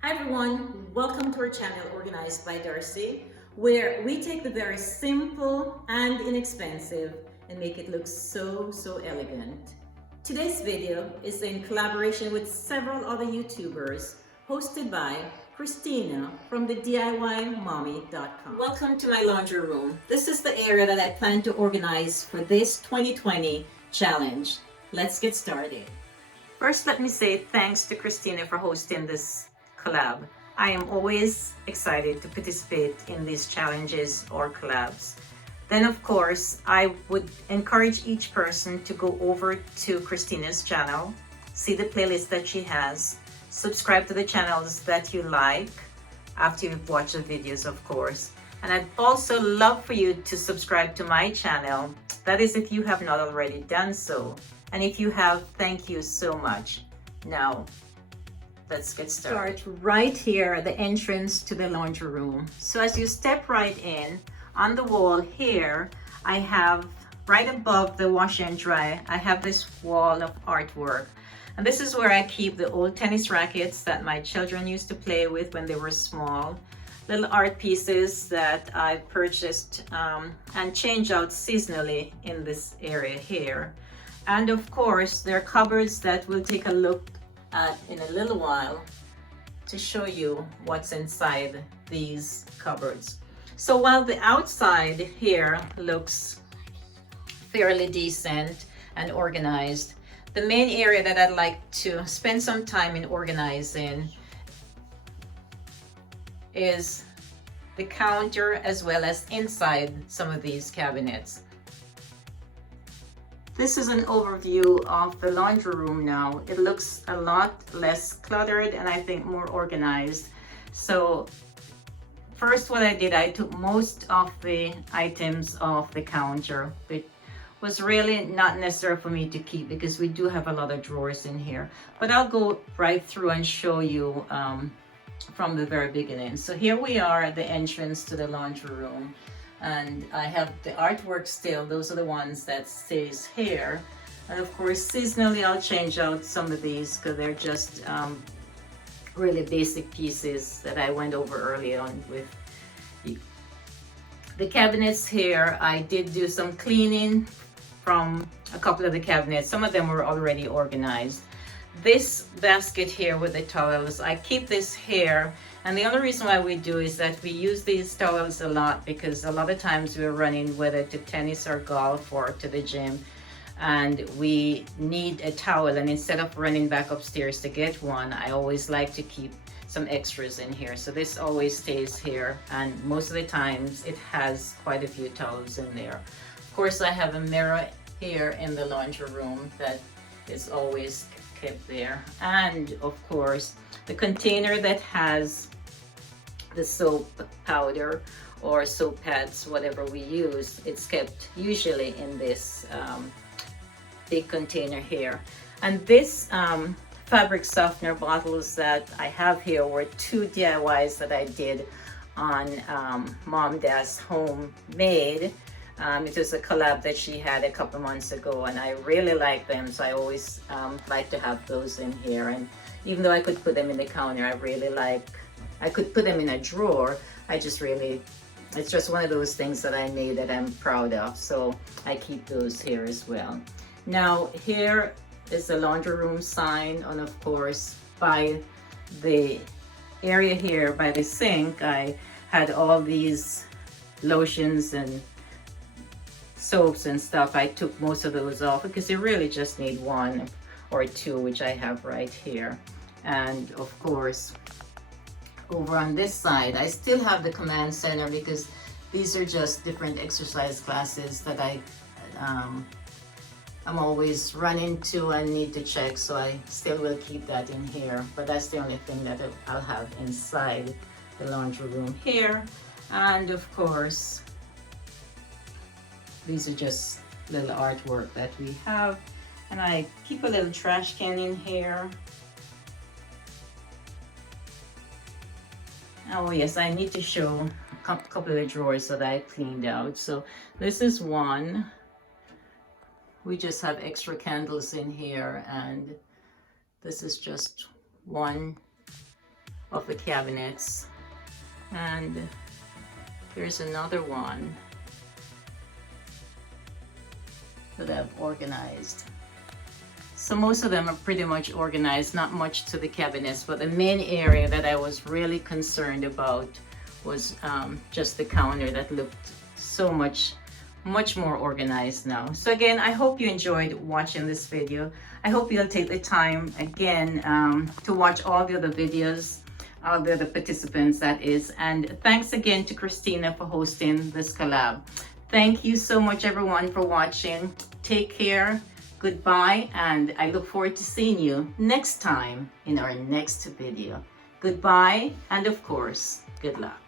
Hi everyone, welcome to our channel Organized by Darcy, where we take the very simple and inexpensive and make it look so elegant. Today's video is in collaboration with several other YouTubers, hosted by Christina from the DIYmommy.com. Welcome to my laundry room. This is the area that I plan to organize for this 2020 challenge. Let's get started. First, let me say thanks to Christina for hosting this collab. I am always excited to participate in these challenges or collabs. Then, of course, I would encourage each person to go over to Christina's channel, see the playlist that she has, subscribe to the channels that you like after you've watched the videos, of course. And I'd also love for you to subscribe to my channel. That is if you have not already done so. And if you have, thank you so much. Now, let's get started. Start right here at the entrance to the laundry room. So as you step right in, on the wall here, I have right above the washer and dryer, I have this wall of artwork. And this is where I keep the old tennis rackets that my children used to play with when they were small. Little art pieces that I purchased and change out seasonally in this area here. And of course, there are cupboards that we'll take a look at in a little while to show you what's inside these cupboards. So while the outside here looks fairly decent and organized, the main area that I'd like to spend some time in organizing is the counter as well as inside some of these cabinets. This is an overview of the laundry room now. It looks a lot less cluttered and I think more organized. So first what I did, I took most of the items off the counter. It was really not necessary for me to keep because we do have a lot of drawers in here. But I'll go right through and show you from the very beginning. So here we are at the entrance to the laundry room. And I have the artwork still. Those are the ones that stays here. And of course, seasonally, I'll change out some of these because they're just really basic pieces that I went over early on with you. The cabinets here, I did do some cleaning from a couple of the cabinets. Some of them were already organized. This basket here with the towels, I keep this here. And the other reason why we do is that we use these towels a lot because a lot of times we're running whether to tennis or golf or to the gym and we need a towel, and instead of running back upstairs to get one, I always like to keep some extras in here. So this always stays here, and most of the times it has quite a few towels in there. Of course, I have a mirror here in the laundry room that is always kept there, and of course the container that has the soap powder or soap pads, whatever we use, it's kept usually in this big container here. And this fabric softener bottles that I have here were two DIYs that I did on Mom Dad's Homemade. It was a collab that she had a couple months ago and I really like them, so I always like to have those in here. And even though I could put them in the counter, I could put them in a drawer. It's just one of those things that I made that I'm proud of, so I keep those here as well. Now here is the laundry room sign, and of course by the area here by the sink, I had all these lotions and soaps and stuff. I took most of those off because you really just need one or two, which I have right here. And of course over on this side I still have the command center because these are just different exercise classes that I'm always running to and need to check, so I still will keep that in here. But that's the only thing that I'll have inside the laundry room here. And of course these are just little artwork that we have, and I keep a little trash can in here. Oh yes, I need to show a couple of the drawers that I cleaned out. So this is one. We just have extra candles in here, and this is just one of the cabinets. And there's another one that I've organized. So most of them are pretty much organized, not much to the cabinets, but the main area that I was really concerned about was just the counter that looked so much more organized now. So again, I hope you enjoyed watching this video. I hope you'll take the time again to watch all the other videos, all the other participants that is. And thanks again to Christina for hosting this collab. Thank you so much everyone for watching. Take care, goodbye, and I look forward to seeing you next time in our next video. Goodbye, and of course, good luck.